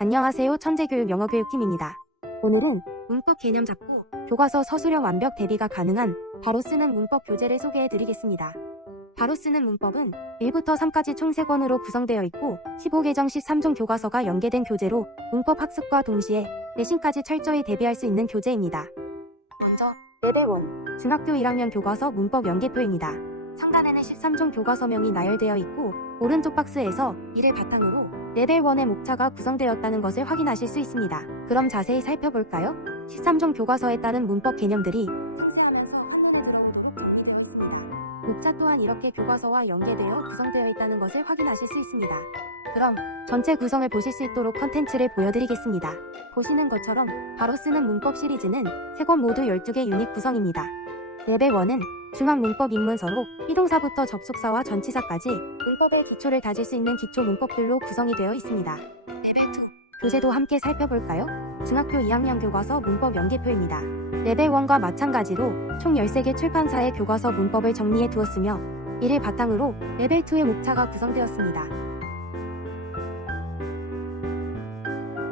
안녕하세요. 천재교육 영어교육팀입니다. 오늘은 문법 개념 잡고 교과서 서술형 완벽 대비가 가능한 바로 쓰는 문법 교재를 소개해 드리겠습니다. 바로 쓰는 문법은 1부터 3까지 총 3권으로 구성되어 있고 15개정 13종 교과서가 연계된 교재로 문법 학습과 동시에 내신까지 철저히 대비할 수 있는 교재입니다. 먼저 레벨 1 중학교 1학년 교과서 문법 연계표입니다. 상단에는 13종 교과서명이 나열되어 있고 오른쪽 박스에서 이를 바탕으로 레벨 1의 목차가 구성되었다는 것을 확인하실 수 있습니다. 그럼 자세히 살펴볼까요? 13종 교과서에 따른 문법 개념들이. 목차 또한 이렇게 교과서와 연계되어 구성되어 있다는 것을 확인하실 수 있습니다. 그럼 전체 구성을 보실 수 있도록 컨텐츠를 보여드리겠습니다. 보시는 것처럼 바로 쓰는 문법 시리즈는 3권 모두 12개 유닛 구성입니다. 레벨 1은 중앙 문법 입문서로 비동사부터 접속사와 전치사까지 문법의 기초를 다질 수 있는 기초 문법들로 구성이 되어 있습니다. 레벨 2 교재도 함께 살펴볼까요? 중학교 2학년 교과서 문법 연계표입니다. 레벨 1과 마찬가지로 총 13개 출판사의 교과서 문법을 정리해 두었으며 이를 바탕으로 레벨 2의 목차가 구성되었습니다.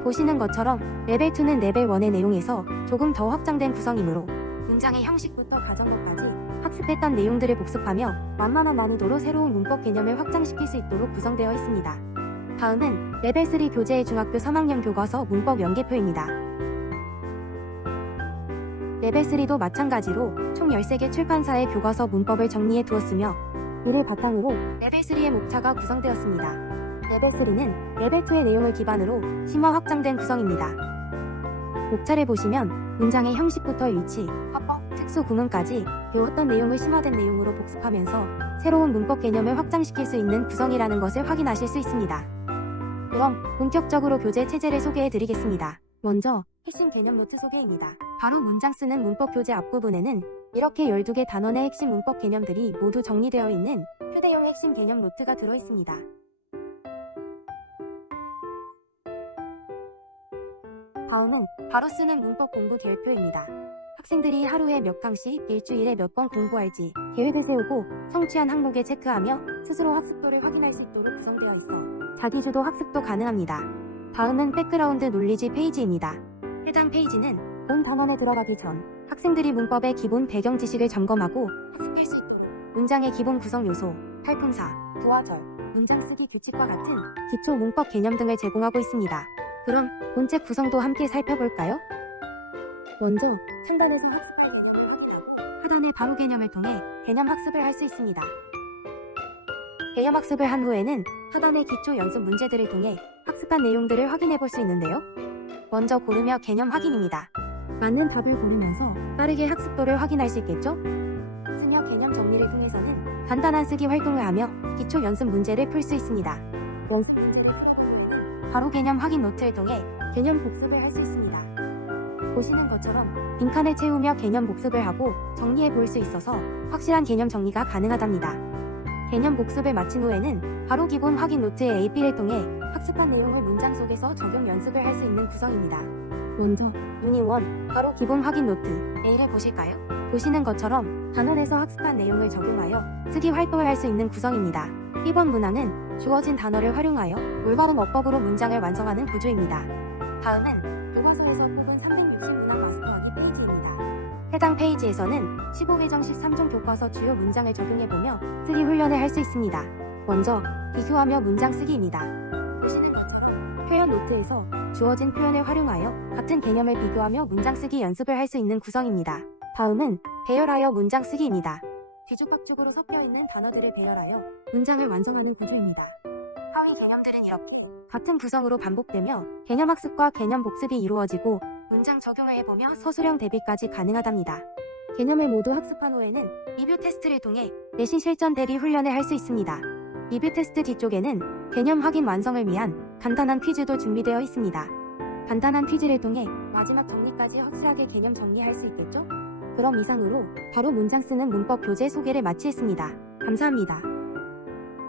보시는 것처럼 레벨 2는 레벨 1의 내용에서 조금 더 확장된 구성이므로 문장의 형식부터 가정어까지 학습했던 내용들을 복습하며 만만한 난이도로 새로운 문법 개념을 확장시킬 수 있도록 구성되어 있습니다. 다음은 레벨 3 교재의 중학교 3학년 교과서 문법 연계표입니다. 레벨 3도 마찬가지로 총 13개 출판사의 교과서 문법을 정리해 두었으며 이를 바탕으로 레벨 3의 목차가 구성되었습니다. 레벨 3는 레벨 2의 내용을 기반으로 심화 확장된 구성입니다. 목차를 보시면 문장의 형식부터 위치, 화법, 특수 구문까지 배웠던 내용을 심화된 내용으로 복습하면서 새로운 문법 개념을 확장시킬 수 있는 구성이라는 것을 확인하실 수 있습니다. 그럼 본격적으로 교재 체제를 소개해 드리겠습니다. 먼저 핵심 개념 노트 소개입니다. 바로 문장 쓰는 문법 교재 앞부분에는 이렇게 12개 단원의 핵심 문법 개념들이 모두 정리되어 있는 휴대용 핵심 개념 노트가 들어 있습니다. 다음은 바로 쓰는 문법 공부 계획표입니다. 학생들이 하루에 몇 강씩 일주일에 몇 번 공부할지 계획을 세우고 성취한 항목에 체크하며 스스로 학습도를 확인할 수 있도록 구성되어 있어 자기주도 학습도 가능합니다. 다음은 백그라운드 논리지 페이지입니다. 해당 페이지는 본 단원에 들어가기 전 학생들이 문법의 기본 배경 지식을 점검하고 학습할 수 문장의 기본 구성 요소, 탈풍사, 부화절, 문장 쓰기 규칙과 같은 기초 문법 개념 등을 제공하고 있습니다. 그럼 본책 구성도 함께 살펴볼까요? 먼저 상단에서 하단의 바로 개념을 통해 개념 학습을 할 수 있습니다. 개념 학습을 한 후에는 하단의 기초 연습 문제들을 통해 학습한 내용들을 확인해 볼 수 있는데요. 먼저 고르며 개념 확인입니다. 맞는 답을 고르면서 빠르게 학습도를 확인할 수 있겠죠? 쓰며 개념 정리를 통해서는 간단한 쓰기 활동을 하며 기초 연습 문제를 풀 수 있습니다. 바로 개념 확인 노트를 통해 개념 복습을 할 수 있습니다. 보시는 것처럼 빈칸을 채우며 개념 복습을 하고 정리해 볼 수 있어서 확실한 개념 정리가 가능하답니다. 개념 복습을 마친 후에는 바로 기본 확인 노트의 AP를 통해 학습한 내용을 문장 속에서 적용 연습을 할 수 있는 구성입니다. 먼저 1 바로 기본 확인 노트 A를 보실까요? 보시는 것처럼 단원에서 학습한 내용을 적용하여 쓰기 활동을 할 수 있는 구성입니다. 1번 문항은 주어진 단어를 활용하여 올바른 어법으로 문장을 완성하는 구조입니다. 다음은 교과서에서 해당 페이지에서는 15개정 13종 교과서 주요 문장을 적용해보며 쓰기 훈련을 할 수 있습니다. 먼저 비교하며 문장 쓰기입니다. 표현 노트에서 주어진 표현을 활용하여 같은 개념을 비교하며 문장 쓰기 연습을 할 수 있는 구성입니다. 다음은 배열하여 문장 쓰기입니다. 뒤죽박죽으로 섞여 있는 단어들을 배열하여 문장을 완성하는 구조입니다. 하위 개념들은 이렇게 같은 구성으로 반복되며 개념 학습과 개념 복습이 이루어지고 문장 적용을 해보며 서술형 대비까지 가능하답니다. 개념을 모두 학습한 후에는 리뷰 테스트를 통해 내신 실전 대비 훈련을 할 수 있습니다. 리뷰 테스트 뒤쪽에는 개념 확인 완성을 위한 간단한 퀴즈도 준비되어 있습니다. 간단한 퀴즈를 통해 마지막 정리까지 확실하게 개념 정리할 수 있겠죠? 그럼 이상으로 바로 문장 쓰는 문법 교재 소개를 마치겠습니다. 감사합니다.